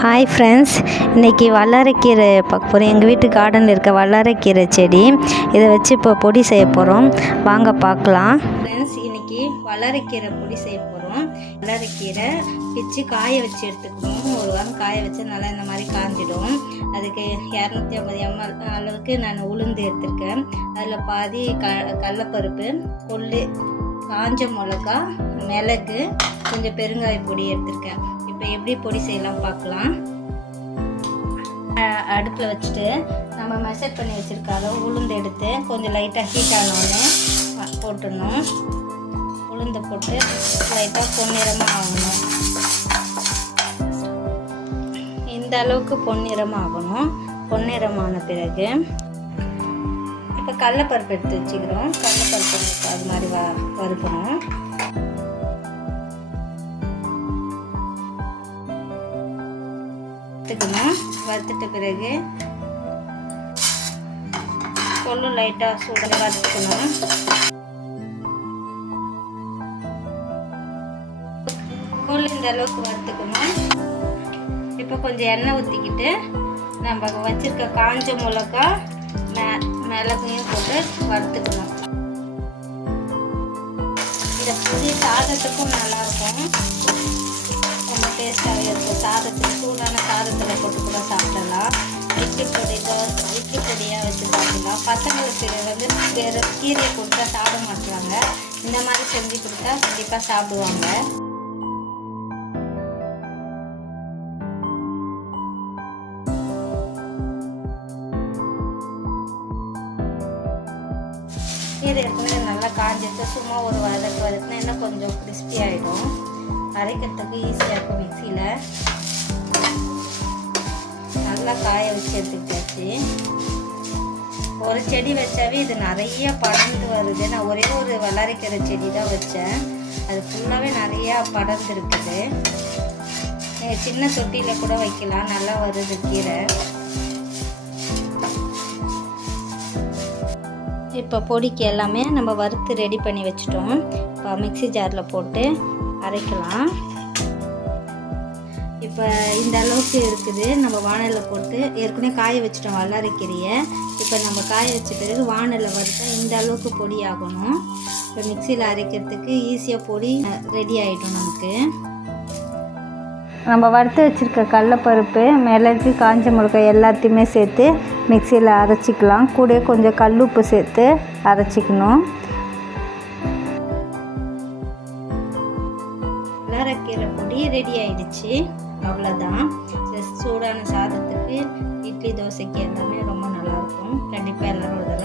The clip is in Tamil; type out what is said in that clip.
ஹாய் ஃப்ரெண்ட்ஸ் இன்றைக்கி வல்லாரைக்கீரை பார்க்க போகிறோம் எங்கள் வீட்டு கார்டனில் இருக்க வல்லாரைக்கீரை செடி. இதை வச்சு இப்போ பொடி செய்ய போகிறோம் வாங்க பார்க்கலாம். ஃப்ரெண்ட்ஸ் இன்றைக்கி வல்லாரைக்கீரை பொடி செய்ய போகிறோம் வல்லாரைக்கீரை பிச்சு காய வச்சு எடுத்துக்கணும். ஒரு வாரம் காய வச்சு நல்லா இந்த மாதிரி காஞ்சிடும். அதுக்கு இரநூத்தி ஐம்பது எம்எல் அளவுக்கு நான் உளுந்து எடுத்திருக்கேன். அதில் பாதி க கடலப்பருப்பு கொள்ளு காஞ்ச மிளகா மிளகு கொஞ்சம் பெருங்காய பொடி எடுத்திருக்கேன். எப்படி பொடி செய்யலாம் பார்க்கலாம். அடுப்பில் வச்சுட்டு நம்ம மெஷர் பண்ணி வச்சுருக்க அளவு உளுந்து எடுத்து கொஞ்சம் லைட்டாக ஹீட் ஆனோடனே போட்டுடணும். உளுந்தை போட்டு லைட்டாக பொன்னிறமாக ஆகணும். இந்த அளவுக்கு பொன்னிறமாக ஆகணும். பொன்னிறமான பிறகு இப்போ கடலப்பருப்பு எடுத்து வச்சுக்கிறோம். கடலப்பருப்பு அது மாதிரி வ வறுக்கணும். வறுத்துக்கணும். வறுத்துட்ட பிறகு கொள்ளு லைட்டாக சூடாக வறுத்துக்கணும். கொள்ளு இந்த அளவுக்கு வறுத்துக்கணும். இப்போ கொஞ்சம் எண்ணெய் ஊற்றிக்கிட்டு நம்ம வச்சுருக்க காஞ்ச மிளகா மெ மிளகையும் போட்டு வறுத்துக்கணும். இந்த புளி சாதத்துக்கும் நல்லாயிருக்கும். ரொம்ப டேஸ்ட்டாக இருக்கும் கூட சாப்பிடலாம். இட்லி பொடி தோசை இட்லி பொடியாக வச்சு சாப்பிடலாம். பசங்களுக்கு வந்து வேறு கீரையை கொடுத்தா சாப்பிட மாட்டுறாங்க இந்த மாதிரி செஞ்சு கொடுத்தா கண்டிப்பாக சாப்பிடுவாங்க. கீரை ஏற்கனவே நல்லா காஞ்சிட்டு சும்மா ஒரு வதக்கு வதக்குனா இன்னும் கொஞ்சம் கிறிஸ்பி ஆகிடும் அரைக்கிறதுக்கு ஈஸியாக இருக்கும் மிக்சியில். நல்லா காய வச்சு எடுத்துக்கிட்டாச்சு. ஒரு செடி வச்சாவே இது நிறைய படர்ந்து வருது. நான் ஒரே ஒரு வளரிக்கிற செடி தான் வச்சேன். அது ஃபுல்லாகவே நிறையா படர்ந்து இருக்குது நீங்கள் சின்ன தொட்டியில் கூட வைக்கலாம். நல்லா வருது கீரை. இப்போ பொடிக்கு எல்லாமே நம்ம வறுத்து ரெடி பண்ணி வச்சுட்டோம். இப்போ மிக்ஸி ஜாரில் போட்டு அரைக்கலாம். இப்போ இந்த அளவுக்கு இருக்குது. நம்ம வானலில் போட்டு ஏற்கனவே காய வச்சுட்டோம் வல்லாரைக்கீரையை இப்போ நம்ம காய வச்ச பிறகு வானலில் வறுத்தா இந்த அளவுக்கு பொடி ஆகணும் இப்போ மிக்சியில் அரைக்கிறதுக்கு ஈஸியாக பொடி ரெடி ஆகிடும் நமக்கு. நம்ம வறுத்து வச்சுருக்க கடலப்பருப்பு மிளகு காஞ்ச மிளகாய் எல்லாத்தையுமே சேர்த்து மிக்சியில் அரைச்சிக்கலாம். கூட கொஞ்சம் கல்லுப்பு சேர்த்து அரைச்சிக்கணும். வளரக்கீரை பொடி ரெடி ஆயிடுச்சு. அவ்வளோதான் சூடான சாதத்துக்கு இட்லி தோசைக்கு எல்லாமே ரொம்ப நல்லாயிருக்கும். கண்டிப்பாக எல்லோரும்